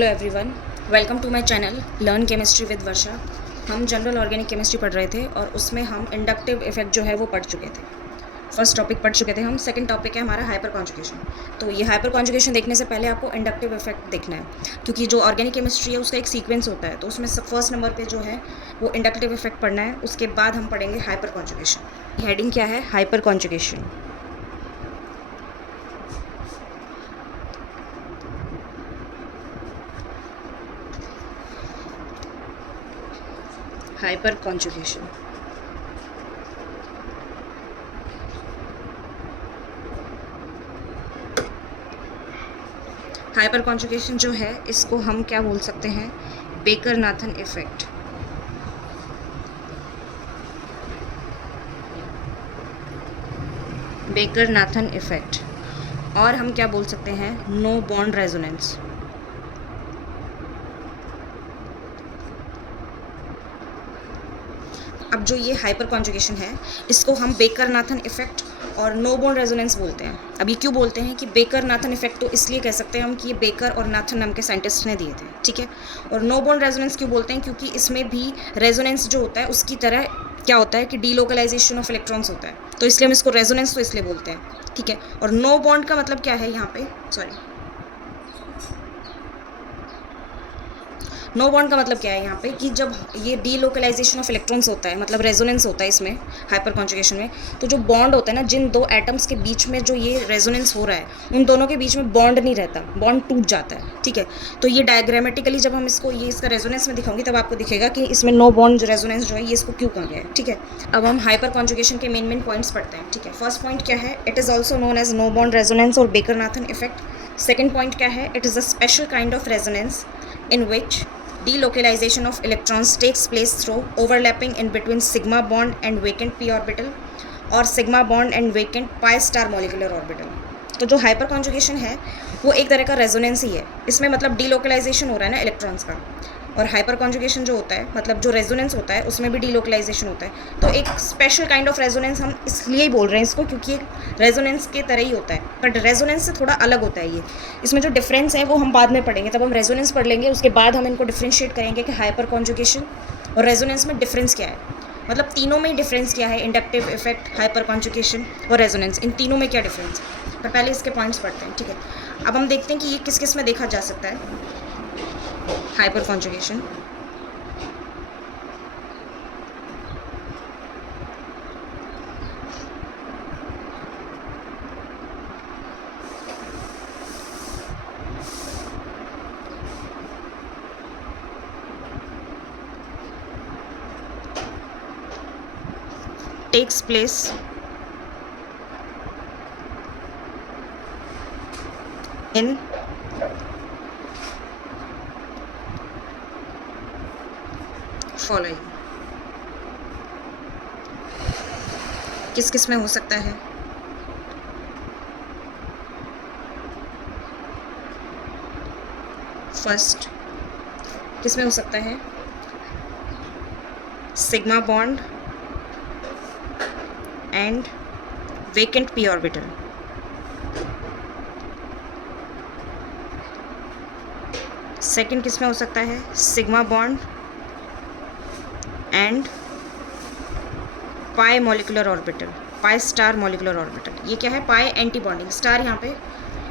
Hello everyone, welcome to my channel learn chemistry with Varsha. हम general organic chemistry पढ़ रहे थे और उसमें हम इंडक्टिव इफेक्ट जो है वो पढ़ चुके थे। फर्स्ट टॉपिक पढ़ चुके थे हम। सेकंड टॉपिक है हमारा हाइपर कॉन्जुगेशन। तो ये हाइपर कॉन्जुगेशन देखने से पहले आपको इंडक्टिव इफेक्ट देखना है, क्योंकि जो ऑर्गेनिक केमिस्ट्री है उसका एक सीक्वेंस होता है। तो उसमें फर्स्ट नंबर पे जो है वो इंडक्टिव इफेक्ट पढ़ना है, उसके बाद हम पढ़ेंगे हाइपर कॉन्जुगेशन। हेडिंग क्या है? Hyperconjugation. Hyperconjugation. Hyperconjugation जो है इसको हम क्या बोल सकते हैं? Baker Nathan effect. Baker Nathan effect. और हम क्या बोल सकते हैं? No bond resonance. अब जो ये हाइपर कॉन्जुगेशन है इसको हम बेकर नाथन इफेक्ट और नो बॉन्ड रेजोनेंस बोलते हैं। अब ये क्यों बोलते हैं कि बेकर नाथन इफेक्ट? तो इसलिए कह सकते हैं हम कि ये बेकर और नाथन नाम के साइंटिस्ट ने दिए थे, ठीक है। और नो बॉन्ड रेजोनेंस क्यों बोलते हैं? क्योंकि इसमें भी रेजोनेंस जो होता है उसकी तरह क्या होता है कि डीलोकलाइजेशन ऑफ इलेक्ट्रॉन्स होता है, तो इसलिए हम इसको रेजोनेंस तो इसलिए बोलते हैं, ठीक है। और नो बॉन्ड का मतलब क्या है यहाँ पे? नो बॉन्ड का मतलब क्या है यहाँ पे कि जब ये डीलोकलाइजेशन ऑफ इलेक्ट्रॉन्स होता है, मतलब रेजोनेंस होता है इसमें हाइपर कॉन्जुगेशन में, तो जो बॉन्ड होता है ना, जिन दो एटम्स के बीच में जो ये रेजोनेंस हो रहा है उन दोनों के बीच में बॉन्ड नहीं रहता, बॉन्ड टूट जाता है, ठीक है। तो ये डायग्रामेटिकली जब हम इसको ये इसका रेजोनेंस में दिखाऊंगी तब आपको दिखेगा कि इसमें नो बॉन्ड रेजोनेंस जो है ये इसको क्यों कहा गया है, ठीक है। अब हम हाइपर कॉन्जुगेशन के मेन पॉइंट्स पढ़ते हैं, ठीक है। फर्स्ट पॉइंट क्या है? It is also known as no bond resonance और Baker Nathan effect. Second point क्या है? It is a special kind of resonance in which delocalization of electrons takes place through overlapping in between sigma bond and vacant p orbital और sigma bond and vacant pi star molecular orbital। तो जो hyper conjugation है वो एक तरह का resonance ही है। इसमें मतलब डीलोकलाइजेशन हो रहा है ना इलेक्ट्रॉन्स का, और हाइपर कॉन्जुगेशन जो होता है मतलब जो रेजोनेंस होता है उसमें भी डीलोकलाइजेशन होता है। तो एक स्पेशल काइंड ऑफ रेजोनेंस हम इसलिए ही बोल रहे हैं इसको क्योंकि एक रेजोनेंस के तरह ही होता है, बट रेजोनेंस से थोड़ा अलग होता है ये। इसमें जो डिफरेंस है वो हम बाद में पढ़ेंगे, तब हम रेजोनेंस पढ़ लेंगे, उसके बाद हम इनको डिफ्रेंशिएट करेंगे कि हाइपर कॉन्जुगेशन और रेजोनेंस में डिफरेंस क्या है, मतलब तीनों में ही डिफरेंस क्या है, इंडक्टिव इफेक्ट, हाइपर कॉन्जुगेशन और रेजोनेंस, इन तीनों में क्या डिफरेंस है। पर पहले इसके पॉइंट्स पढ़ते हैं, ठीक है। अब हम देखते हैं कि ये किस किस में देखा जा सकता है hyper conjugation. takes place in following। किस किस में हो सकता है? फर्स्ट किस में हो सकता है? Sigma bond and vacant p orbital. Second किस में हो सकता है? Sigma bond and pi molecular orbital, pi star molecular orbital. ये क्या है? पाई एंटी बॉन्डिंग, स्टार यहाँ पे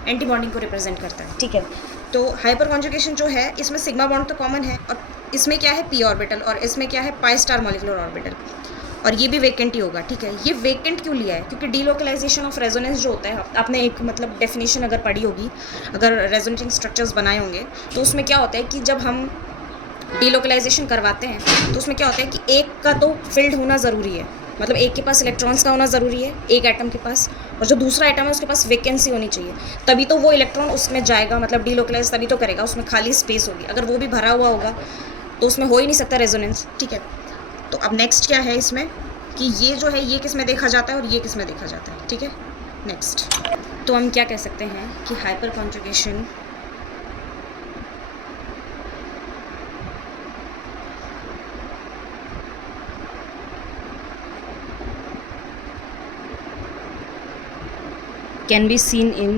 एंटी बॉन्डिंग को रिप्रेजेंट करता है, ठीक है। तो हाइपर कॉन्जुगेशन जो है इसमें सिग्मा बॉन्ड तो कॉमन है, और इसमें क्या है? p ऑर्बिटल, और इसमें क्या है? पाई स्टार मॉलिकुलर ऑर्बिटल, और ये भी वेकेंट ही होगा, ठीक है। ये वेकेंट क्यों लिया है? क्योंकि डीलोकलाइजेशन ऑफ रेजोनेंस जो होता है, आपने एक मतलब डेफिनेशन अगर पढ़ी होगी, अगर रेजोनेटिंग स्ट्रक्चर्स बनाए होंगे तो उसमें क्या होता है कि जब हम डीलोकलाइजेशन करवाते हैं तो उसमें क्या होता है कि एक का तो फील्ड होना ज़रूरी है, मतलब एक के पास इलेक्ट्रॉन्स का होना ज़रूरी है, एक एटम के पास, और जो दूसरा एटम है उसके पास वैकेंसी होनी चाहिए, तभी तो वो इलेक्ट्रॉन उसमें जाएगा, मतलब डीलोकलाइज तभी तो करेगा, उसमें खाली स्पेस होगी। अगर वो भी भरा हुआ होगा तो उसमें हो ही नहीं सकता रेजोनेंस, ठीक है। तो अब नेक्स्ट क्या है इसमें कि ये जो है ये किस में देखा जाता है और ये किस में देखा जाता है, ठीक है। नेक्स्ट तो हम क्या कह सकते हैं कि hyper conjugation can be seen in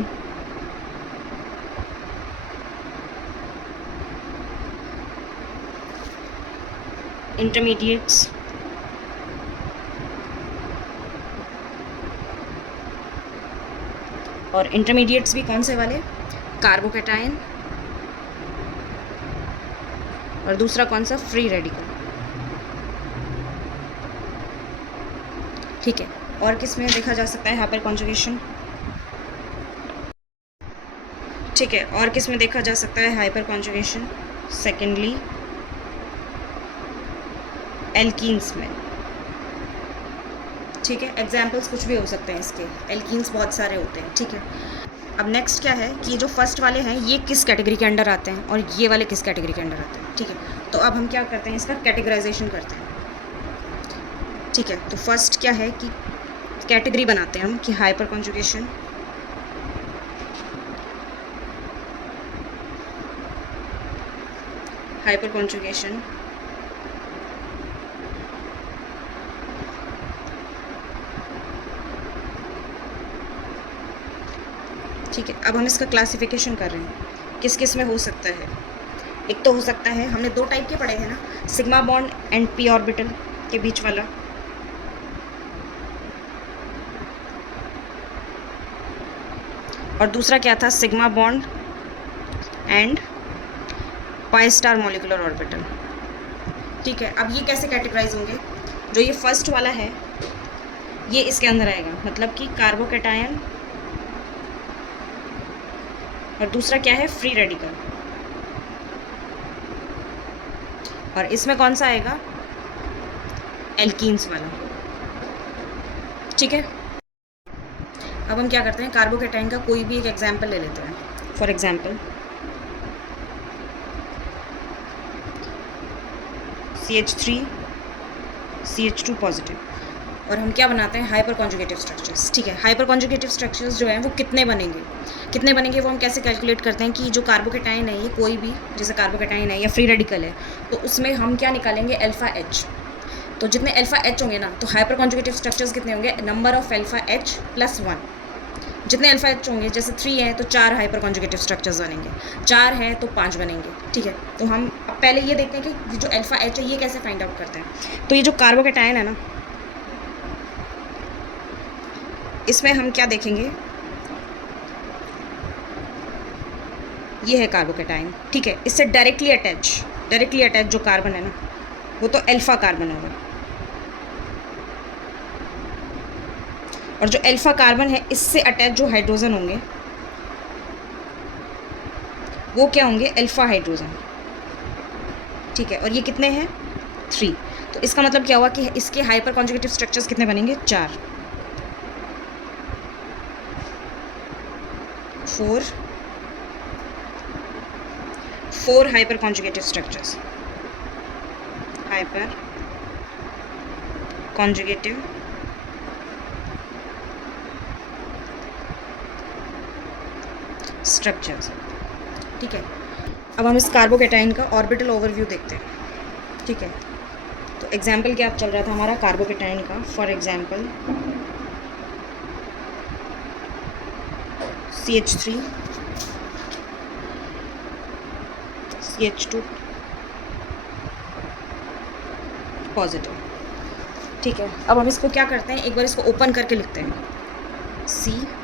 intermediates, और इंटरमीडिएट्स भी कौन से वाले, कार्बोकैटायन, और दूसरा कौन सा, फ्री रेडिकल। ठीक है, और किस में देखा जा सकता है हाइपर कॉन्जुगेशन? ठीक है, और किस में देखा जा सकता है हाइपर कॉन्जुगेशन? सेकेंडली एल्कीन्स में। ठीक है, एग्जाम्पल्स कुछ भी हो सकते हैं इसके, एल्कीन्स बहुत सारे होते हैं। ठीक है, अब नेक्स्ट क्या है कि जो फर्स्ट वाले हैं ये किस कैटेगरी के अंडर आते हैं और ये वाले किस कैटेगरी के अंडर आते हैं। ठीक है, तो अब हम क्या करते हैं, इसका कैटेगराइजेशन करते हैं। ठीक है, तो फर्स्ट क्या है कि कैटेगरी बनाते हैं हम कि हाइपर कॉन्जुगेशन, हाइपर कॉन्जुगेशन, ठीक है, अब हम इसका क्लासिफिकेशन कर रहे हैं किस किस में हो सकता है। एक तो हो सकता है, हमने दो टाइप के पढ़े थे ना, sigma bond and P orbital के बीच वाला, और दूसरा क्या था, sigma bond and pi star molecular orbital. ठीक है, अब ये कैसे कैटेगराइज होंगे, जो ये फर्स्ट वाला है ये इसके अंदर आएगा, मतलब कि कार्बोकैटायन, और दूसरा क्या है, फ्री रेडिकल, और इसमें कौन सा आएगा, एल्कीन्स वाला। ठीक है, अब हम क्या करते हैं, कार्बोकैटायन का कोई भी एक एग्जाम्पल ले लेते हैं। For example CH3 CH2 positive, और हम क्या बनाते हैं, हाइपर कॉन्जुगेटिव स्ट्रक्चर्स। ठीक है, हाइपर कॉन्जुगेटिव स्ट्रक्चर्स जो हैं वो कितने बनेंगे वो हम कैसे कैलकुलेट करते हैं कि जो कार्बोकैटायन है ये कोई भी, जैसे कार्बोकैटायन है या फ्री रेडिकल है, तो उसमें हम क्या निकालेंगे, अल्फा H। तो जितने अल्फा H होंगे ना, तो हाइपर कॉन्जुगेटिव स्ट्रक्चर्स कितने होंगे, number of alpha H plus 1। जितने अल्फा H होंगे, जैसे 3 है तो 4 हाइपर कॉन्जुगेटिव स्ट्रक्चर्स बनेंगे, 4 है तो 5 बनेंगे। ठीक है, तो हम अब पहले ये देखते हैं कि जो अल्फा H है ये कैसे फाइंड आउट करते हैं। तो ये जो कार्बोकैटायन है ना, इसमें हम क्या देखेंगे, ये है कार्बोकैटायन। ठीक है, इससे डायरेक्टली अटैच जो कार्बन है ना, वो तो अल्फा कार्बन होगा, और जो अल्फा कार्बन है इससे अटैच जो हाइड्रोजन होंगे वो क्या होंगे, अल्फा हाइड्रोजन। ठीक है, और ये कितने हैं, 3। तो इसका मतलब क्या हुआ कि इसके हाइपर कॉन्जुगेटिव स्ट्रक्चर्स कितने बनेंगे, 4, 4 hyper conjugative structures, hyper conjugative structures. ठीक है, अब हम इस कार्बोकैटायन का ऑर्बिटल ओवरव्यू देखते हैं। ठीक है, तो एग्जाम्पल क्या चल रहा था हमारा कार्बोकैटायन का, for example CH3 CH2 positive. ठीक है, अब हम इसको क्या करते हैं, एक बार इसको ओपन करके लिखते हैं, CH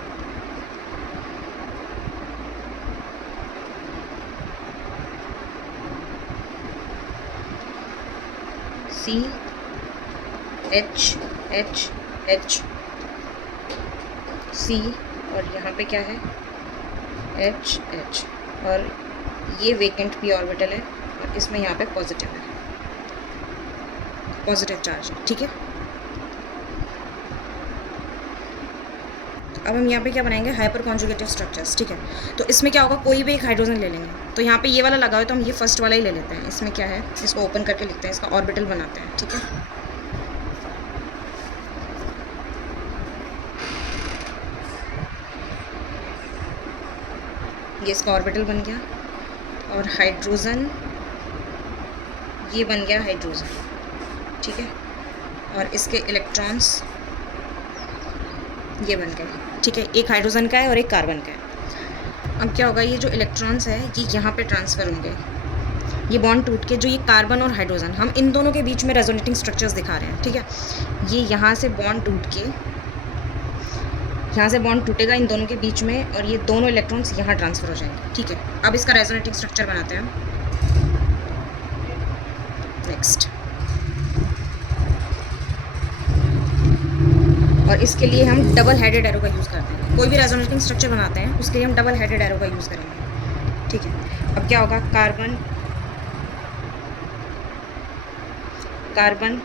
C, और यहाँ पे क्या है, H, और ये वेकेंट पी ऑर्बिटल है, और इसमें यहाँ पे पॉजिटिव है, पॉजिटिव चार्ज है। ठीक है, अब हम यहाँ पे क्या बनाएंगे, हाइपर कॉन्जुगेटिव स्ट्रक्चर्स। ठीक है, तो इसमें क्या होगा, कोई भी एक हाइड्रोजन ले लेंगे, तो यहाँ पे ये वाला लगा हुआ है तो हम ये फर्स्ट वाला ही ले लेते हैं। इसमें क्या है, इसको ओपन करके लिखते हैं, इसका ऑर्बिटल बनाते हैं। ठीक है, ये इसका ऑर्बिटल बन गया, और हाइड्रोजन ये बन गया हाइड्रोजन। ठीक है, और इसके इलेक्ट्रॉन्स ये बन गए। ठीक है, एक हाइड्रोजन का है और एक कार्बन का है। अब क्या होगा, ये जो इलेक्ट्रॉन्स है ये यहाँ पे ट्रांसफ़र होंगे, ये बॉन्ड टूट के जो ये कार्बन और हाइड्रोजन, हम इन दोनों के बीच में रेजोनेटिंग स्ट्रक्चर्स दिखा रहे हैं, ठीक है। ये यहाँ से बॉन्ड टूट के, यहाँ से बॉन्ड टूटेगा इन दोनों के बीच में और ये दोनों इलेक्ट्रॉन्स यहाँ ट्रांसफ़र हो जाएंगे, ठीक है। अब इसका रेजोनेटिंग स्ट्रक्चर बनाते हैं नेक्स्ट। और इसके लिए हम डबल हेडेड एरो का यूज़ करते हैं। कोई भी रेजोनेटिंग स्ट्रक्चर बनाते हैं उसके लिए हम डबल हेडेड एरो का यूज़ करेंगे, ठीक है। अब क्या होगा, carbon carbon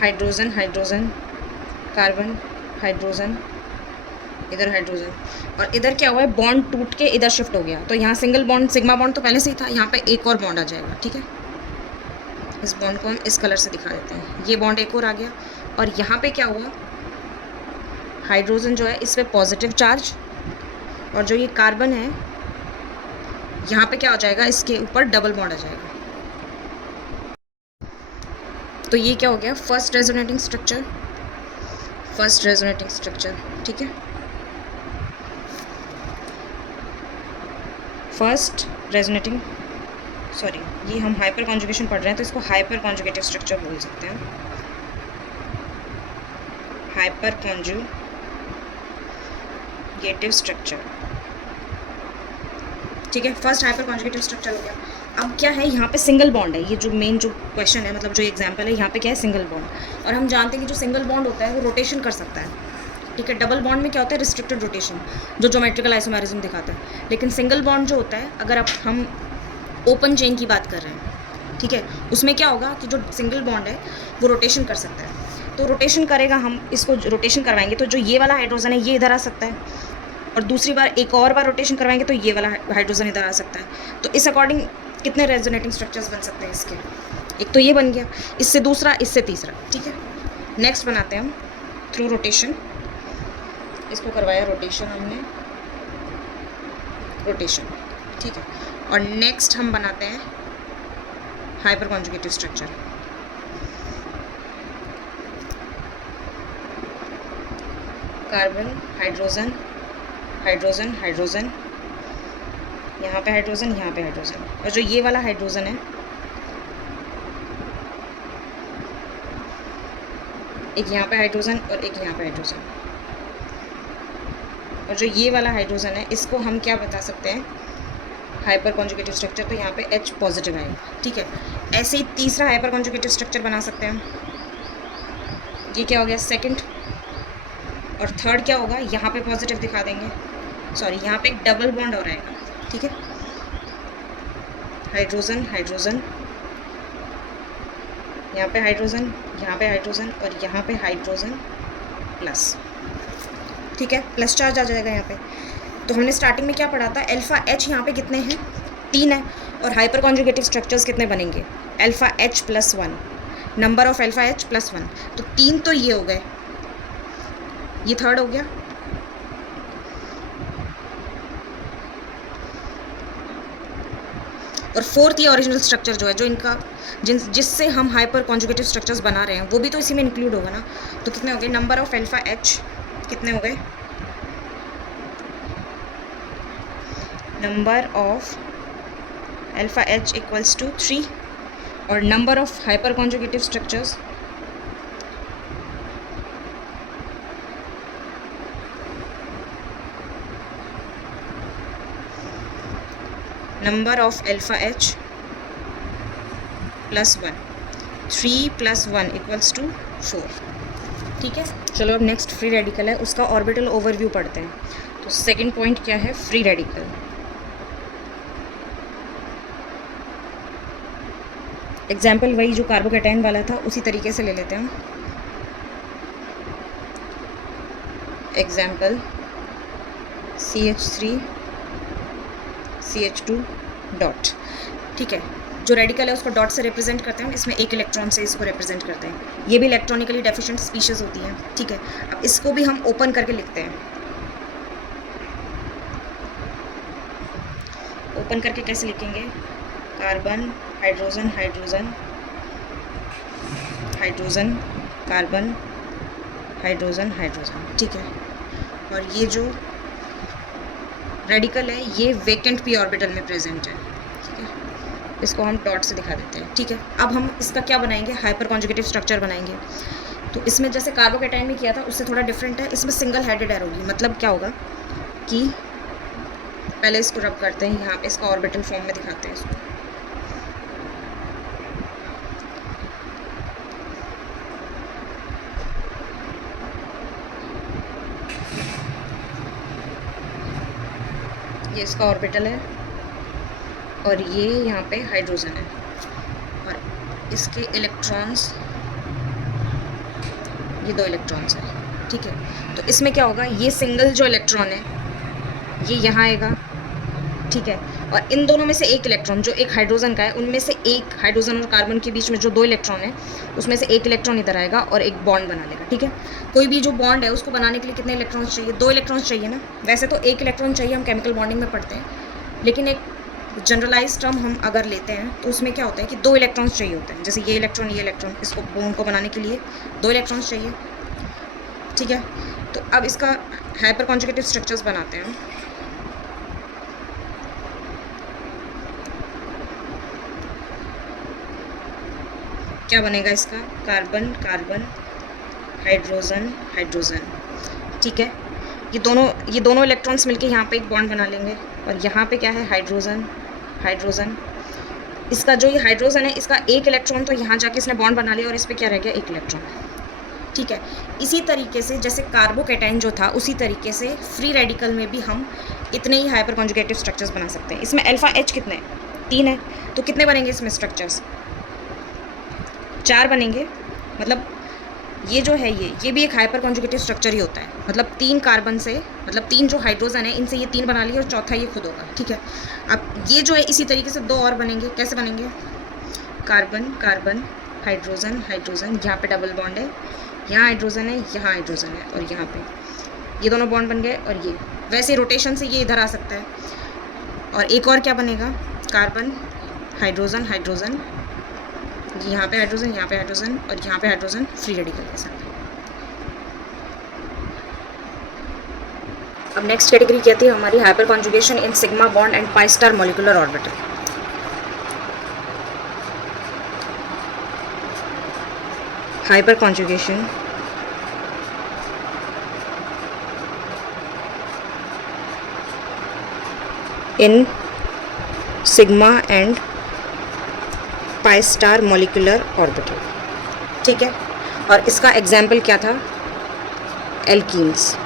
hydrogen hydrogen carbon hydrogen, इधर हाइड्रोजन, और इधर क्या हुआ है, बॉन्ड टूट के इधर शिफ्ट हो गया। तो यहाँ सिंगल बॉन्ड सिग्मा बॉन्ड तो पहले से ही था, यहाँ पे एक और बॉन्ड आ जाएगा, ठीक है। इस बॉन्ड को हम इस कलर से दिखा देते हैं। ये बॉन्ड एक और आ गया और यहाँ पे क्या हुआ, हाइड्रोजन जो है इस पर पॉजिटिव चार्ज, और जो ये कार्बन है यहाँ पे क्या हो जाएगा, इसके ऊपर डबल बॉन्ड आ जाएगा। तो ये क्या हो गया, first resonating structure, first resonating structure, ठीक है। फर्स्ट रेजोनेटिंग, सॉरी ये हम हाइपर कॉन्जुगेशन पढ़ रहे हैं तो इसको हाइपर कॉन्जुगेटिव स्ट्रक्चर बोल सकते हैं। हाइपर कॉन्जुगेटिव स्ट्रक्चर, ठीक है। फर्स्ट हाइपर कॉन्जुगेटिव स्ट्रक्चर हो गया। अब क्या है, यहाँ पे सिंगल बॉन्ड है। ये जो मेन जो क्वेश्चन है, मतलब जो एग्जांपल है, यहाँ पे क्या है, सिंगल बॉन्ड। और हम जानते हैं कि जो सिंगल बॉन्ड होता है वो रोटेशन कर सकता है, ठीक है। डबल बॉन्ड में क्या होता है, रिस्ट्रिक्टेड रोटेशन, जो ज्योमेट्रिकल आइसोमेरिज्म दिखाता है। लेकिन सिंगल बॉन्ड जो होता है, अगर अब हम ओपन चेन की बात कर रहे हैं, ठीक है, उसमें क्या होगा कि जो सिंगल बॉन्ड है वो रोटेशन कर सकता है। तो रोटेशन करेगा, हम इसको रोटेशन करवाएंगे तो जो ये वाला हाइड्रोजन है ये इधर आ सकता है, और दूसरी बार एक और बार रोटेशन करवाएंगे तो ये वाला हाइड्रोजन इधर आ सकता है। तो इस अकॉर्डिंग कितने रेजोनेटिंग स्ट्रक्चर्स बन सकते हैं इसके, एक तो ये बन गया, इससे दूसरा, इससे तीसरा, ठीक है। नेक्स्ट बनाते हैं हम थ्रू रोटेशन। इसको करवाया रोटेशन हमने, रोटेशन, ठीक है। और नेक्स्ट हम बनाते हैं hyper conjugative structure. Carbon hydrogen hydrogen hydrogen, यहाँ पे हाइड्रोजन, यहाँ पे हाइड्रोजन, और जो ये वाला हाइड्रोजन है, एक यहाँ पे हाइड्रोजन और एक यहाँ पे हाइड्रोजन, और जो ये वाला हाइड्रोजन है इसको हम क्या बता सकते हैं, हाइपर कॉन्जुगेटिव स्ट्रक्चर। तो यहाँ पे H पॉजिटिव आएगा, ठीक है। ऐसे ही तीसरा हाइपर कॉन्जुगेटिव स्ट्रक्चर बना सकते हैं। ये क्या हो गया, सेकंड। और थर्ड क्या होगा, यहाँ पे पॉजिटिव दिखा देंगे, सॉरी यहाँ पे एक डबल बॉन्ड हो रहेगा, ठीक है। हाइड्रोजन हाइड्रोजन, यहाँ पे हाइड्रोजन, यहाँ पे हाइड्रोजन, और यहाँ पे हाइड्रोजन प्लस, ठीक है। प्लस चार्ज आ जाएगा यहाँ पे। तो हमने स्टार्टिंग में क्या पढ़ा था, अल्फा H यहाँ पे कितने हैं, 3 है। और हाइपर कॉन्जुगेटिव स्ट्रक्चर्स कितने बनेंगे, alpha H + 1, number of alpha H + 1। तो 3 तो ये हो गए, ये थर्ड हो गया, और फोर्थ ये ओरिजिनल स्ट्रक्चर जो है, जो इनका जिससे हम हाइपर कॉन्जुगेटिव स्ट्रक्चर्स बना रहे हैं, वो भी तो इसी में इंक्लूड होगा ना। तो कितने हो गए, नंबर ऑफ अल्फा H कितने हो गए, नंबर ऑफ अल्फा H = 3, और number of hyperconjugative structures number of alpha H + 1, 3 + 1 = 4, ठीक है। चलो अब नेक्स्ट फ्री रेडिकल है, उसका ऑर्बिटल ओवरव्यू पढ़ते हैं। तो सेकंड पॉइंट क्या है, फ्री रेडिकल। एग्जाम्पल वही जो कार्बोकैटायन वाला था उसी तरीके से ले लेते हैं। एग्जाम्पल CH3 CH2 डॉट, ठीक है। जो रेडिकल है उसको डॉट से रिप्रेजेंट करते हैं, इसमें एक इलेक्ट्रॉन से इसको रिप्रेजेंट करते हैं। ये भी इलेक्ट्रॉनिकली डेफिशिएंट स्पीशीज़ होती है, ठीक है। अब इसको भी हम ओपन करके लिखते हैं। ओपन करके कैसे लिखेंगे, carbon hydrogen hydrogen hydrogen carbon hydrogen hydrogen, ठीक है। और ये जो रेडिकल है ये वेकेंट पी ऑर्बिटल में प्रेजेंट है, ठीक है। इसको हम डॉट से दिखा देते हैं, ठीक है। अब हम इसका क्या बनाएंगे, हाइपर कॉन्जुगेटिव स्ट्रक्चर बनाएंगे। तो इसमें जैसे कार्बोकेटाइन में किया था उससे थोड़ा डिफरेंट है, इसमें सिंगल हेडेड एरो होगी। मतलब क्या होगा कि पहले इसको रब करते हैं, यहाँ पे इसका ऑर्बिटल फॉर्म में दिखाते हैं इसको। ये इसका ऑर्बिटल है और ये यहाँ पे हाइड्रोजन है और इसके इलेक्ट्रॉन्स, ये 2 इलेक्ट्रॉन्स हैं, ठीक है। तो इसमें क्या होगा, ये सिंगल जो इलेक्ट्रॉन है ये यहाँ आएगा, ठीक है। और इन दोनों में से एक इलेक्ट्रॉन जो एक हाइड्रोजन का है, उनमें से एक हाइड्रोजन और कार्बन के बीच में जो 2 इलेक्ट्रॉन है उसमें से एक इलेक्ट्रॉन इधर आएगा और एक बॉन्ड बना लेगा, ठीक है। कोई भी जो बॉन्ड है उसको बनाने के लिए कितने इलेक्ट्रॉन्स चाहिए, 2 इलेक्ट्रॉन्स चाहिए ना। वैसे तो 1 इलेक्ट्रॉन चाहिए, हम केमिकल बॉन्डिंग में पढ़ते हैं, लेकिन एक जनरलाइज टर्म हम अगर लेते हैं तो उसमें क्या होता है कि 2 इलेक्ट्रॉन्स चाहिए होते हैं। जैसे ये इलेक्ट्रॉन, इसको बॉन्ड को बनाने के लिए 2 इलेक्ट्रॉन्स चाहिए, ठीक है। तो अब इसका हाइपर कॉन्जुगेटिव स्ट्रक्चर्स बनाते हैं। क्या बनेगा इसका, कार्बन कार्बन हाइड्रोजन हाइड्रोजन, ठीक है। ये दोनों इलेक्ट्रॉन्स मिलके यहाँ पे एक बॉन्ड बना लेंगे और यहाँ पे क्या है, हाइड्रोजन हाइड्रोजन। इसका जो ये हाइड्रोजन है इसका एक इलेक्ट्रॉन तो यहाँ जाके इसने बॉन्ड बना लिया और इस पर क्या रह गया, एक इलेक्ट्रॉन, ठीक है। इसी तरीके से जैसे कार्बोकेटाइन जो था उसी तरीके से फ्री रेडिकल में भी हम इतने ही हाइपर कॉन्जुगेटिव स्ट्रक्चर्स बना सकते हैं। इसमें अल्फा एच कितने हैं, 3 है, तो कितने बनेंगे इसमें स्ट्रक्चर्स, 4 बनेंगे। मतलब ये जो है ये भी एक हाइपर कॉन्जुगेटिव स्ट्रक्चर ही होता है। मतलब 3 कार्बन से, मतलब 3 जो हाइड्रोजन है इनसे ये 3 बना लिए और चौथा ये खुद होगा, ठीक है। अब ये जो है इसी तरीके से 2 और बनेंगे। कैसे बनेंगे, कार्बन कार्बन हाइड्रोजन हाइड्रोजन, यहाँ पे डबल बॉन्ड है, यहाँ हाइड्रोजन है, यहाँ हाइड्रोजन है और यहाँ पे ये दोनों बॉन्ड बन गए और ये वैसे रोटेशन से ये इधर आ सकता है। और एक और क्या बनेगा, कार्बन हाइड्रोजन हाइड्रोजन, यहाँ पे हाइड्रोजन, यहाँ पे हाइड्रोजन और यहाँ पे हाइड्रोजन फ्री रेडिकल के साथ। अब नेक्स्ट कैटेगरी कहती है हमारी hyper conjugation in sigma bond and pi star molecular orbital. Hyper conjugation in sigma and pi star molecular orbital, ठीक है। और इसका एग्जाम्पल क्या था, एल्कीन्स,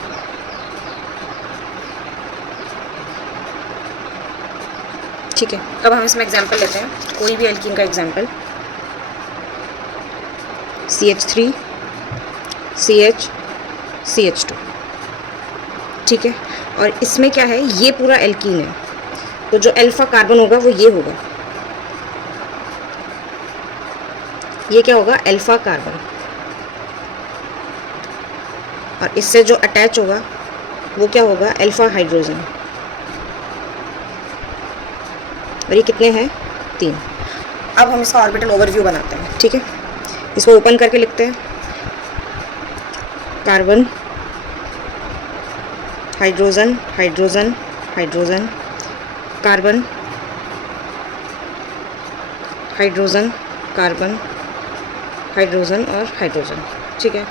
ठीक है। अब हम इसमें एग्जाम्पल लेते हैं, कोई भी एल्कीन का एग्जाम्पल, CH3 CH CH2, ठीक है। और इसमें क्या है, ये पूरा एल्कीन है, तो जो अल्फा कार्बन होगा वो ये होगा, ये क्या होगा, अल्फा कार्बन। और इससे जो अटैच होगा वो क्या होगा, अल्फा हाइड्रोजन। और ये कितने हैं, 3। अब हम इसका ऑर्बिटल ओवरव्यू बनाते हैं, ठीक है। इसको ओपन करके लिखते हैं, carbon hydrogen hydrogen hydrogen, carbon hydrogen carbon hydrogen और हाइड्रोजन, ठीक है।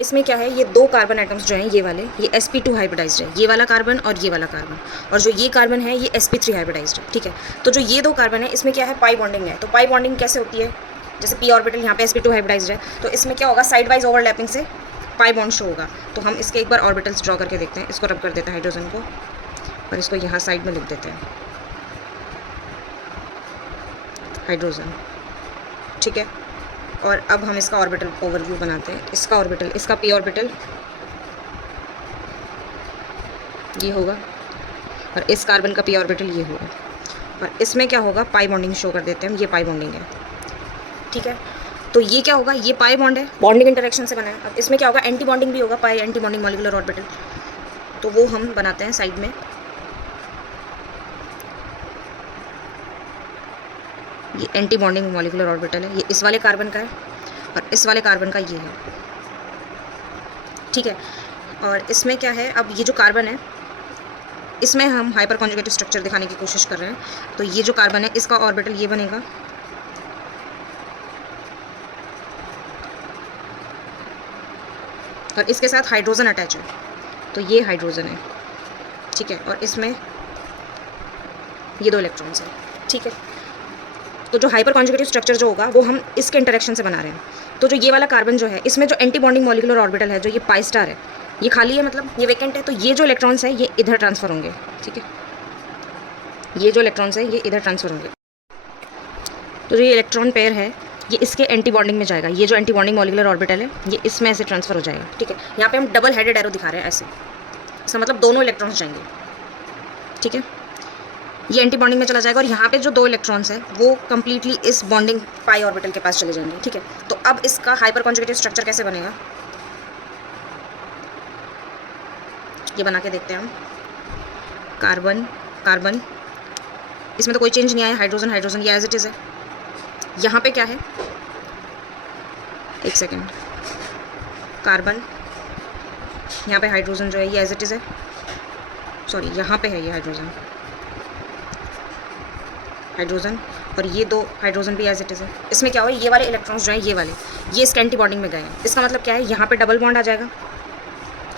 इसमें क्या है, ये 2 कार्बन एटम्स जो हैं ये वाले, ये sp2 हाइब्रिडाइज्ड है, ये वाला कार्बन और ये वाला कार्बन, और जो ये कार्बन है ये sp3 हाइब्रिडाइज्ड है, ठीक है। तो जो ये 2 कार्बन है इसमें क्या है, पाई बॉन्डिंग है। तो पाई बॉन्डिंग कैसे होती है, जैसे p ऑर्बिटल यहाँ पे sp2 हाइब्रिडाइज्ड है, तो इसमें क्या होगा, साइड वाइज ओवरलैपिंग से पाई बॉन्ड शो होगा। तो हम इसके एक बार ऑर्बिटल्स ड्रॉ करके देखते हैं। इसको रब कर देते हैं हाइड्रोजन को और इसको यहाँ साइड में लिख देते हैं, हाइड्रोजन, ठीक है। और अब हम इसका ऑर्बिटल ओवरव्यू बनाते हैं। इसका ऑर्बिटल, इसका p ऑर्बिटल ये होगा और इस कार्बन का p ऑर्बिटल ये होगा। और इसमें क्या होगा, पाई बॉन्डिंग शो कर देते हैं हम, ये पाई बॉन्डिंग है, ठीक है। तो ये क्या होगा, ये पाई बॉन्ड है, बॉन्डिंग इंटरेक्शन से बना है। अब इसमें क्या होगा, एंटी बॉन्डिंग भी होगा, पाई एंटी बॉन्डिंग मॉलिक्यूलर ऑर्बिटल, तो वो हम बनाते हैं साइड में। ये एंटी बॉन्डिंग मॉलिक्यूलर ऑर्बिटल है, ये इस वाले कार्बन का है और इस वाले कार्बन का ये है, ठीक है। और इसमें क्या है, अब ये जो कार्बन है इसमें हम हाइपर कॉन्जुगेटिव स्ट्रक्चर दिखाने की कोशिश कर रहे हैं। तो ये जो कार्बन है इसका ऑर्बिटल ये बनेगा, और इसके साथ हाइड्रोजन अटैच है, तो ये हाइड्रोजन है, ठीक है, और इसमें ये 2 इलेक्ट्रॉन्स हैं, ठीक है। तो जो हाइपर कॉन्जुगेटिव स्ट्रक्चर जो होगा वो हम इसके इंटरेक्शन से बना रहे हैं। तो जो ये वाला कार्बन जो है इसमें जो एंटी बॉन्डिंग मॉलिक्यूलर ऑर्बिटल है, जो ये पाई स्टार है, ये खाली है, मतलब ये वेकेंट है, तो ये जो इलेक्ट्रॉन्स है ये इधर ट्रांसफ़र होंगे, ठीक है, ये जो इलेक्ट्रॉन्स है ये इधर ट्रांसफ़र होंगे। तो जो ये इलेक्ट्रॉन पेयर है ये इसके एंटी बॉन्डिंग में जाएगा, ये जो एंटी बॉन्डिंग मॉलिक्यूलर ऑर्बिटल है ये इसमें ऐसे ट्रांसफ़र हो जाएगा, ठीक है। यहाँ पे हम डबल हेडेड एरो दिखा रहे हैं ऐसे, इसका मतलब दोनों इलेक्ट्रॉन्स जाएंगे, ठीक है। ये एंटी बॉन्डिंग में चला जाएगा और यहाँ पे जो 2 इलेक्ट्रॉन्स हैं वो कम्प्लीटली इस बॉन्डिंग पाई ऑर्बिटल के पास चले जाएंगे, ठीक है। तो अब इसका हाइपर कॉन्जुगेटिव स्ट्रक्चर कैसे बनेगा ये बना के देखते हैं हम। कार्बन कार्बन, इसमें तो कोई चेंज नहीं आया, हाइड्रोजन हाइड्रोजन ये एज इट इज़ है। यहाँ पे क्या है, एक सेकेंड, कार्बन, यहाँ पे हाइड्रोजन जो है ये एज इट इज़ है, सॉरी यहाँ पे है ये हाइड्रोजन हाइड्रोजन, और ये 2 हाइड्रोजन भी एज इट इज़ है। इसमें क्या हुआ, ये वाले इलेक्ट्रॉन्स जो हैं ये वाले ये इसके एंटी बॉन्डिंग में गए हैं, इसका मतलब क्या है, यहाँ पे डबल बॉन्ड आ जाएगा,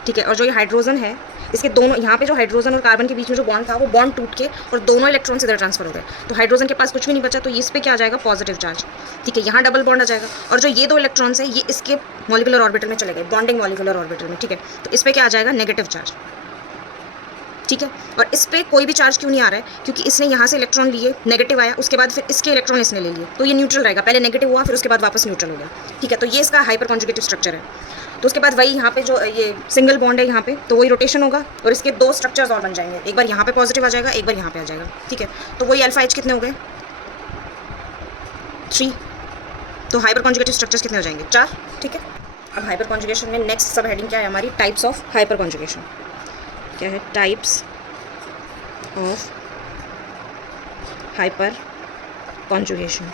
ठीक है। और जो ये हाइड्रोजन है इसके दोनों, यहाँ पे जो हाइड्रोजन और कार्बन के बीच में जो बॉन्ड था वो बॉन्ड टूट के और दोनों इलेक्ट्रॉन्स इधर ट्रांसफर हो गए, तो हाइड्रोजन के पास कुछ भी नहीं बचा, तो इस पे क्या आ जाएगा, पॉजिटिव चार्ज, ठीक है। यहाँ डबल बॉन्ड आ जाएगा, और जो ये 2 इलेक्ट्रॉन्स है ये इसके मॉलिक्यूलर ऑर्बिटल में चले गए, बॉन्डिंग मॉलिक्यूलर ऑर्बिटल में, ठीक है। तो इस पर क्या आ जाएगा, नेगेटिव चार्ज, ठीक है। और इस पर कोई भी चार्ज क्यों नहीं आ रहा है, क्योंकि इसने यहाँ से इलेक्ट्रॉन लिए, नेगेटिव आया, उसके बाद फिर इसके इलेक्ट्रॉन इसने ले लिए, तो ये न्यूट्रल रहेगा, पहले नेगेटिव हुआ फिर उसके बाद वापस न्यूट्रल हो गया, ठीक है। तो ये इसका हाइपर कॉन्जुगेटिव स्ट्रक्चर है। तो उसके बाद वही यहाँ पे जो ये सिंगल बॉन्ड है यहाँ पे, तो वही रोटेशन होगा और इसके 2 स्ट्रक्चर्स और बन जाएंगे, एक बार यहाँ पे पॉजिटिव आ जाएगा, एक बार यहाँ पे आ जाएगा, ठीक है। तो वही अल्फा एच कितने हो गए, 3, तो हाइपर कॉन्जुगेटिव स्ट्रक्चर्स कितने हो जाएंगे, 4, ठीक है। अब हाइपर कॉन्जुगेशन में नेक्स्ट सब हेडिंग क्या है हमारी, टाइप्स ऑफ हाइपर कॉन्जुगेशन, क्या है, टाइप्स ऑफ हाइपर कॉन्जुगेशन,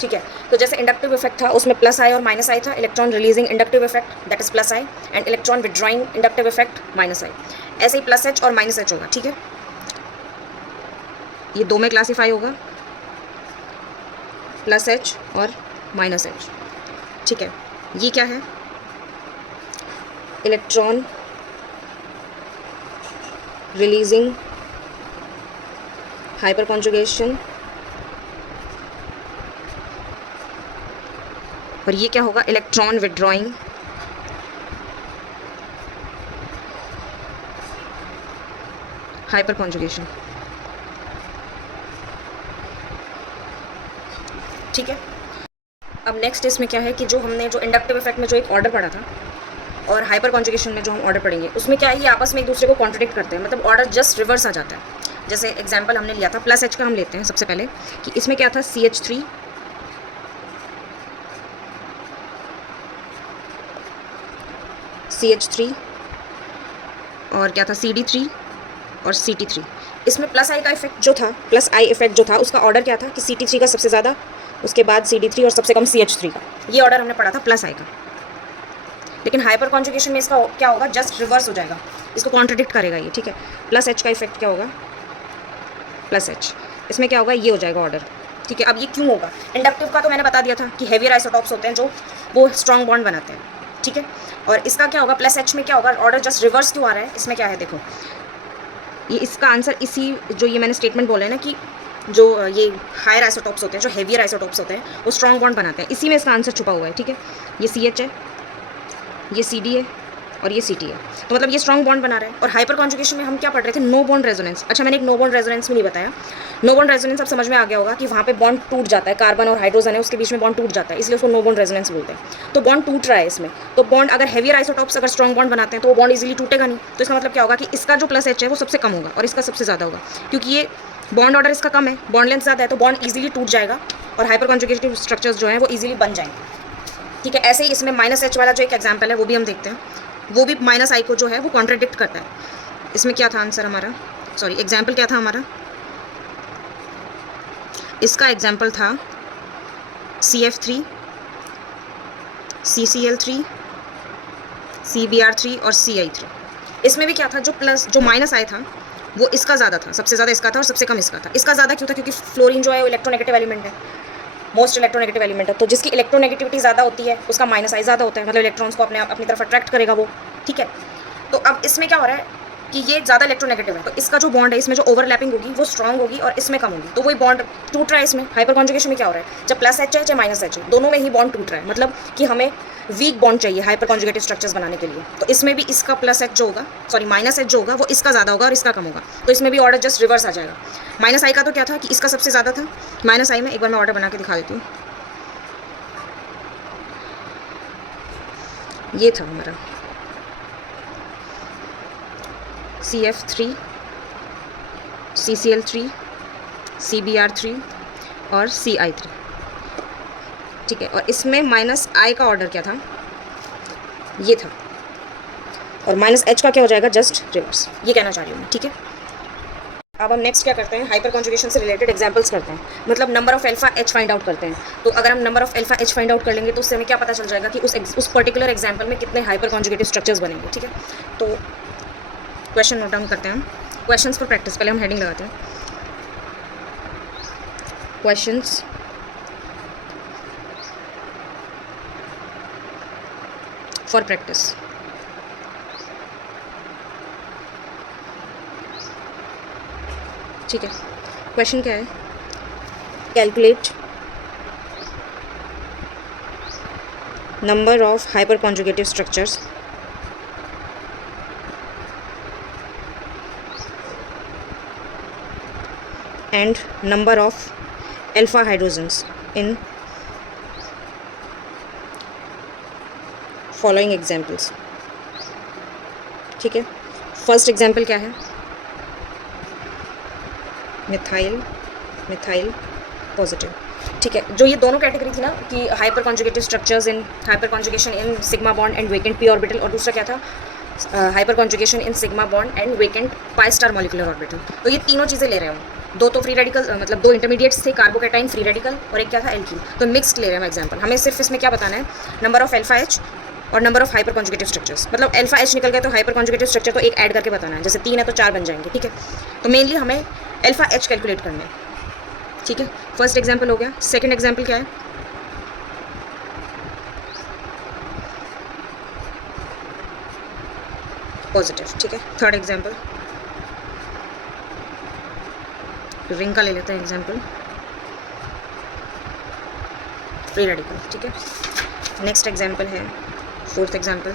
ठीक है। तो जैसे इंडक्टिव इफेक्ट था उसमें प्लस आई और माइनस आई था, electron releasing inductive effect that is plus I, and electron withdrawing inductive effect minus I. ऐसे ही प्लस एच और माइनस एच होगा, ठीक है। ये 2 में क्लासीफाई होगा, प्लस एच और माइनस एच, ठीक है। ये क्या है, इलेक्ट्रॉन रिलीजिंग हाइपर कॉन्जुगेशन, और ये क्या होगा, इलेक्ट्रॉन विड्रॉइंग हाइपर कॉन्जुगेशन, ठीक है। अब नेक्स्ट इसमें क्या है कि जो हमने जो इंडक्टिव इफेक्ट में जो एक ऑर्डर पढ़ा था और हाइपर कॉन्जुगेशन में जो हम ऑर्डर पढ़ेंगे उसमें क्या है, ये आपस में एक दूसरे को कॉन्ट्रडिक्ट करते हैं, मतलब ऑर्डर जस्ट रिवर्स आ जाता है। जैसे एग्जांपल हमने लिया था प्लस एच का, हम लेते हैं सबसे पहले कि इसमें क्या था, CH3 और क्या था, CD3 और CT3। इसमें प्लस आई का इफेक्ट जो था, प्लस आई इफेक्ट जो था उसका ऑर्डर क्या था कि CT3 का सबसे ज़्यादा, उसके बाद CD3 और सबसे कम CH3 का, ये ऑर्डर हमने पढ़ा था प्लस आई का। लेकिन हाइपर कॉन्जुगेशन में इसका क्या होगा, जस्ट रिवर्स हो जाएगा, इसको कॉन्ट्रडिक्ट करेगा ये, ठीक है। प्लस एच का इफेक्ट क्या होगा, प्लस एच, इसमें क्या होगा, ये हो जाएगा ऑर्डर, ठीक है। अब ये क्यों होगा, इंडक्टिव का तो मैंने बता दिया था कि हेवियर आइसोटॉप्स होते हैं जो वो स्ट्रॉन्ग बॉन्ड बनाते हैं, ठीक है। और इसका क्या होगा, प्लस एच में क्या होगा, ऑर्डर जस्ट रिवर्स क्यों आ रहा है, इसमें क्या है, देखो ये इसका आंसर इसी जो ये मैंने स्टेटमेंट बोला है ना कि जो ये हायर आइसोटॉप्स होते हैं, जो हेवियर आइसोटॉप्स होते हैं वो स्ट्रॉन्ग बॉन्ड बनाते हैं, इसी में इसका आंसर छुपा हुआ है, ठीक है। ये CH है, ये CD है और ये CT है, तो मतलब ये स्ट्रॉन्ग बॉन्ड बना रहा है। और हाइपर कॉन्जुगेशन में हम क्या पढ़ रहे थे, नो बॉन्ड रेजोनेंस। अच्छा, मैंने एक नो बॉन्ड रेजोनेंस भी नहीं बताया। नो बॉन्ड रेजोनेंस अब समझ में आ गया होगा कि वहाँ पे बॉन्ड टूट जाता है, कार्बन और हाइड्रोजन है उसके बीच में बॉन्ड टूट जाता है, इसलिए उसको नो बॉन्ड रेजोनेंस बोलते हैं। तो बॉन्ड टूट रहा है इसमें, तो बॉन्ड अगर हेवियर आइसोटॉप्स अगर स्ट्रॉन्ग बॉन्ड बनाते हैं तो वो बॉन्ड इजीली टूटेगा नहीं, तो इसका मतलब क्या होगा कि इसका जो प्लस एच है वो सबसे कम होगा और इसका सबसे ज़्यादा होगा, क्योंकि ये बॉन्ड ऑर्डर इसका कम है, बॉन्ड लेंथ ज़्यादा है, तो बॉन्ड ईजिली टूट जाएगा और हाइपर कॉन्जुगेटिव स्ट्रक्चर्स जो हैं वो ईजिली बन जाएंगे, ठीक है। ऐसे ही इसमें माइनस एच वाला जो एक एग्जाम्पल है वो भी हम देखते हैं, वो भी माइनस आई को जो है वो कॉन्ट्रडिक्ट करता है। इसमें क्या था आंसर हमारा, सॉरी एग्जाम्पल क्या था हमारा, इसका एग्जाम्पल था CF3, CCl3, CBr3 और CI3, इसमें भी क्या था, जो प्लस जो माइनस आई था वो इसका ज़्यादा था, सबसे ज़्यादा इसका था और सबसे कम इसका था। इसका ज़्यादा क्यों था, क्योंकि फ्लोरीन जो है वो इलेक्ट्रोनेगेटिव एलिमेंट है, मोस्ट इलेक्ट्रोनेगेटिव एलिमेंट है, तो जिसकी इलेक्ट्रोनेगेटिविटी ज़्यादा होती है उसका माइनस आई ज़्यादा होता है, मतलब इलेक्ट्रॉन्स को अपनी तरफ अट्रैक्ट करेगा वो, ठीक है। तो अब इसमें क्या हो रहा है कि ये ज़्यादा इलेक्ट्रोनेगेटिव है, तो इसका जो बॉन्ड है इसमें जो ओवरलैपिंग होगी वो स्ट्रॉन्ग होगी और इसमें कम होगी, तो वही बॉन्ड टूट रहा है। इसमें हाइपर कॉन्जुगेशन में क्या हो रहा है, जब प्लस एच है चाहे माइनस एच है, दोनों में ही बॉन्ड टूट रहा है, मतलब कि हमें वीक बॉन्ड चाहिए हाइपर कॉन्जुगेटिव स्ट्रक्चर्स बनाने के लिए। तो इसमें भी इसका प्लस एच जो होगा, सॉरी माइनस एच जो होगा वो इसका ज़्यादा होगा और इसका कम होगा, तो इसमें भी ऑर्डर जस्ट रिवर्स आ जाएगा। माइनस आई का तो क्या था कि इसका सबसे ज़्यादा था, माइनस आई में एक बार मैं ऑर्डर बना के दिखा देती हूँ। ये था हमारा CF3, CCl3, CBr3 और CI3, ठीक है। और इसमें माइनस आई का ऑर्डर क्या था, ये था, और माइनस एच का क्या हो जाएगा, जस्ट रिवर्स, ये कहना चाह रही हूँ मैं, ठीक है। अब हम नेक्स्ट क्या करते हैं, हाइपर कॉन्जुगेशन से रिलेटेड एग्जांपल्स करते हैं, मतलब number of alpha H find out करते हैं। तो अगर हम number of alpha H find out कर लेंगे तो उससे हमें क्या पता चल जाएगा कि उस पर्टिकुलर एग्जाम्पल में कितने हाइपर कॉन्जुगेटिव स्ट्रक्चर्स बनेंगे, ठीक है। तो क्वेश्चन नोट डाउन करते हैं हम, क्वेश्चंस फॉर प्रैक्टिस, पहले हम हेडिंग लगाते हैं, क्वेश्चंस फॉर प्रैक्टिस। ठीक है, क्वेश्चन क्या है, calculate number of hyperconjugative structures and number of alpha hydrogens in following examples, ठीक है। फर्स्ट एग्जाम्पल क्या है, मिथाइल पॉजिटिव, ठीक है। जो ये दोनों कैटेगरी थी ना कि hyper conjugative structures in hyper conjugation in sigma bond and vacant P orbital, और दूसरा क्या था, hyper conjugation in sigma bond and vacant pi star molecular orbital. तो ये तीनों चीज़ें ले रहे हैं, दो तो फ्री रेडिकल, मतलब दो इंटरमीडिएट्स थे, कार्बोकैटाइन फ्री रेडिकल, और एक क्या था, एल्कीन। तो मिक्स्ड ले रहे हैं हम एग्जाम्पल। हमें सिर्फ इसमें क्या बताना है, नंबर ऑफ अल्फा एच और number of hyperconjugative structures, मतलब अल्फा एच निकल गया तो हाइपर कॉन्जुगेटिव स्ट्रक्चर तो एक ऐड करके बताना है, जैसे 3 है तो 4 बन जाएंगे, ठीक है। तो मेनली हमें अल्फा एच कैलकुलेट करना है, ठीक है। फर्स्ट एग्जाम्पल हो गया। सेकेंड एग्जाम्पल क्या है, पॉजिटिव, ठीक है। थर्ड एग्जाम्पल रिंग का ले लेते हैं एग्जाम्पल, फ्री रेडिकल, ठीक है। नेक्स्ट एग्जाम्पल है फोर्थ एग्जाम्पल,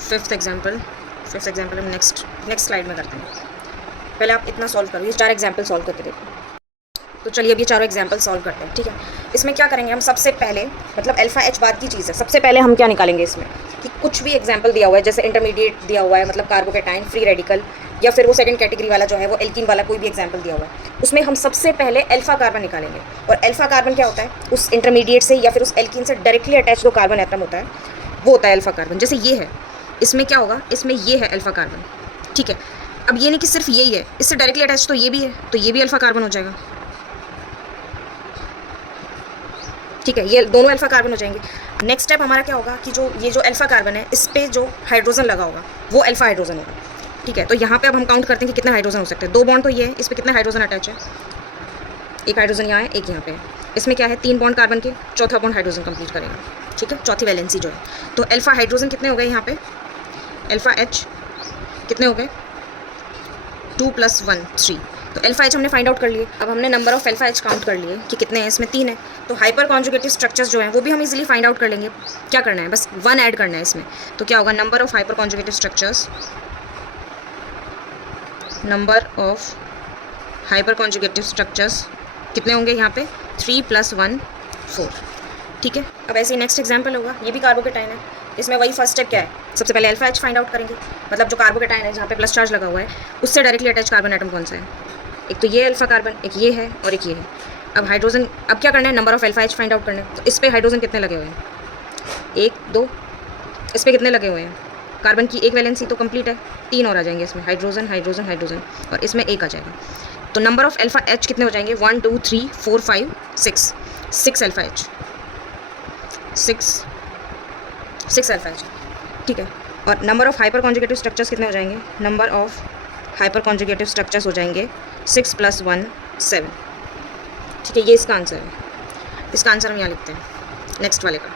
फिफ्थ एग्जाम्पल हम नेक्स्ट स्लाइड में करते हैं। पहले आप इतना सॉल्व करो, ये 4 एग्जाम्पल सॉल्व करके देखो। तो चलिए अब ये चारों एग्जाम्पल सॉल्व करते हैं, ठीक है। इसमें क्या करेंगे हम, सबसे पहले, मतलब अल्फा एच बाद की चीज़ है, सबसे पहले हम क्या निकालेंगे इसमें कि कुछ भी एग्जाम्पल दिया हुआ है, जैसे इंटरमीडिएट दिया हुआ है, मतलब कार्बोकैटाइन फ्री रेडिकल, या फिर वो सेकंड कैटेगरी वाला जो है वो एल्कीन वाला, कोई भी एग्जाम्पल दिया हुआ है, उसमें हम सबसे पहले अल्फा कार्बन निकालेंगे। और अल्फा कार्बन क्या होता है, उस इंटरमीडिएट से या फिर उस एल्कीन से डायरेक्टली अटैच जो कार्बन एटम होता है वो होता है अल्फा कार्बन। जैसे ये है, इसमें क्या होगा, इसमें ये है अल्फा कार्बन, ठीक है। अब ये नहीं कि सिर्फ यही है, इससे डायरेक्टली अटैच तो ये भी है, तो ये भी अल्फा कार्बन हो जाएगा, ठीक है। ये दोनों अल्फा कार्बन हो जाएंगे। नेक्स्ट स्टेप हमारा क्या होगा कि जो ये जो अल्फा कार्बन है, इस पर जो हाइड्रोजन लगा होगा वो अल्फा हाइड्रोजन होगा, ठीक है। तो यहाँ पे अब हम काउंट करते हैं कि कितने हाइड्रोजन हो सकते हैं। 2 बॉन्ड तो ये है, इस पर कितने हाइड्रोजन अटैच है, एक हाइड्रोजन यहाँ है, एक यहाँ पे है। इसमें क्या है, 3 बॉन्ड कार्बन के, चौथा बॉन्ड हाइड्रोजन कंप्लीट करेगा, ठीक है, चौथी वैलेंसी जो है। तो अल्फा हाइड्रोजन कितने हो गए यहाँ पे, अल्फा एच कितने हो गए, 2 + 1 3। तो अल्फा एच हमने फाइंड आउट कर लिए। अब हमने number of alpha H count कर लिए कि कितने हैं, इसमें 3 है। तो हाइपर कॉन्जुगेटिव स्ट्रक्चर्स जो हैं वो भी हम इजीली फाइंड आउट कर लेंगे। क्या करना है, बस 1 ऐड करना है इसमें। तो क्या होगा, number of hyperconjugative structures, number of hyperconjugative structures कितने होंगे यहाँ पे, 3 + 1 4, ठीक है। अब ऐसे ही नेक्स्ट एग्जाम्पल होगा, ये भी कार्बोकैटाइन है। इसमें वही फर्स्ट स्टेप क्या है, सबसे पहले अल्फा एच फाइंड आउट करेंगे, मतलब जो कार्बोकैटाइन है जहाँ पे प्लस चार्ज लगा हुआ है उससे डायरेक्टली अटैच कार्बन एटम कौन सा है, एक तो ये अल्फा कार्बन, एक ये है और एक ये है। अब हाइड्रोजन, अब क्या करना है, number of alpha H find out करना है। तो इस पर हाइड्रोजन कितने लगे हुए हैं, 1 2, इस पर कितने लगे हुए हैं, कार्बन की एक वैलेंसी तो कंप्लीट है, 3 और आ जाएंगे इसमें, हाइड्रोजन हाइड्रोजन हाइड्रोजन, और इसमें 1 आ जाएगा। तो नंबर ऑफ अल्फा एच कितने हो जाएंगे, 1 2 3 4 5 6 अल्फा एच, 6 अल्फा एच, ठीक है। और number of hyperconjugative structures कितने हो जाएंगे, number of hyperconjugative structures हो जाएंगे 6 + 1 7, ठीक है। ये इसका आंसर है, इसका आंसर हम यहाँ लिखते हैं नेक्स्ट वाले का,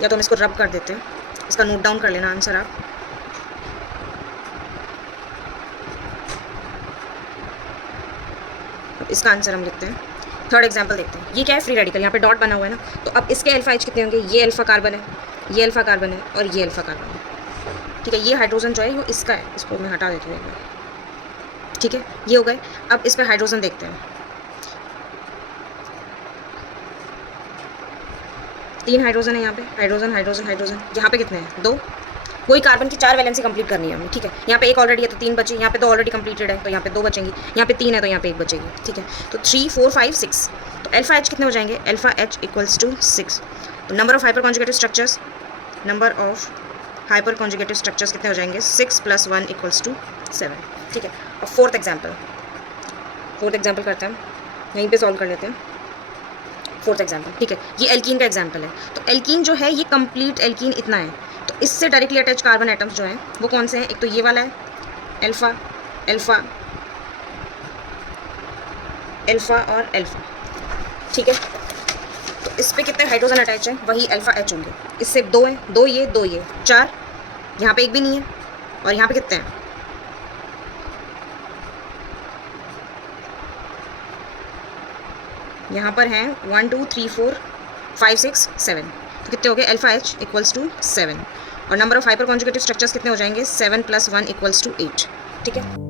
या तो हम इसको रब कर देते हैं, इसका नोट डाउन कर लेना आंसर आप। अब इसका आंसर हम लिखते हैं। थर्ड एग्जांपल देखते हैं। ये क्या है, फ्री रेडिकल, यहाँ पे डॉट बना हुआ है ना, तो अब इसके अल्फा एच कितने होंगे, ये अल्फा कार्बन है, ये अल्फा कार्बन है, और ये अल्फा कार्बन है, ठीक है। ये हाइड्रोजन जो है वो इसका है, इसको मैं हटा देती हूँ, ठीक है। ये हो गए। अब इस पर हाइड्रोजन देखते हैं, 3 हाइड्रोजन है यहाँ पे, हाइड्रोजन हाइड्रोजन हाइड्रोजन, यहाँ पे कितने हैं, 2। कोई कार्बन की 4 वैलेंसी कंप्लीट करनी है हमें, ठीक है। यहाँ पे 1 ऑलरेडी है तो 3 बची, यहाँ पे 2 ऑलरेडी कंप्लीटेड है तो यहाँ पे 2 बचेंगी, यहाँ पे 3 है तो यहाँ पे 1 बचेगी, ठीक है। तो 3 4 5 6, तो अल्फा एच कितने हो जाएंगे, अल्फा एच इक्वल्स टू 6। तो number of hyperconjugative structures, number of hyperconjugative structures कितने हो जाएंगे, 6 + 1 = 7, ठीक है। और फोर्थ एग्जाम्पल करते हैं, यहीं पे सॉल्व कर लेते हैं फोर्थ एग्जाम्पल, ठीक है। ये एल्कीन का एग्जाम्पल है। तो एल्कीन जो है ये कंप्लीट एल्कीन इतना है, तो इससे डायरेक्टली अटैच कार्बन एटम्स जो हैं वो कौन से हैं, एक तो ये वाला है अल्फा अल्फा अल्फा और अल्फा, ठीक है। तो इस पर कितने हाइड्रोजन अटैच हैं, वही अल्फा एच होंगे। इससे 2 हैं, 2 ये 4, यहाँ पे 1 भी नहीं है, और यहाँ पे कितने हैं, यहाँ पर हैं 1 2 3 4 5 6 7, तो कितने हो गए, अल्फा एच इक्वल्स टू 7। और number of hyperconjugative structures कितने हो जाएंगे, 7 + 1 = 8, ठीक है।